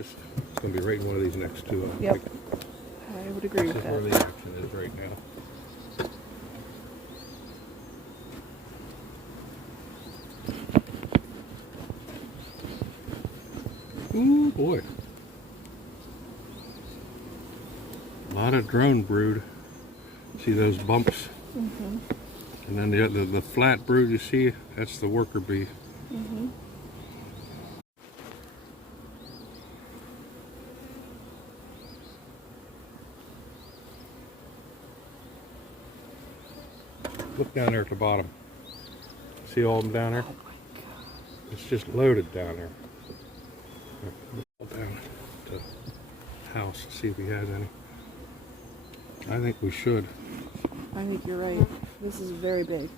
It's going to be right in one of these next two. Yep. I would agree with This is where that. the action is right now. Ooh, boy. A lot of drone brood. See those bumps? Mm-hmm. And then the flat brood you see, that's the worker bee. Mm-hmm. Look down there at the bottom. See all of them down there? Oh my God. It's just loaded down there. Look down at the house, see if he has any. I think we should. I think you're right. This is very big.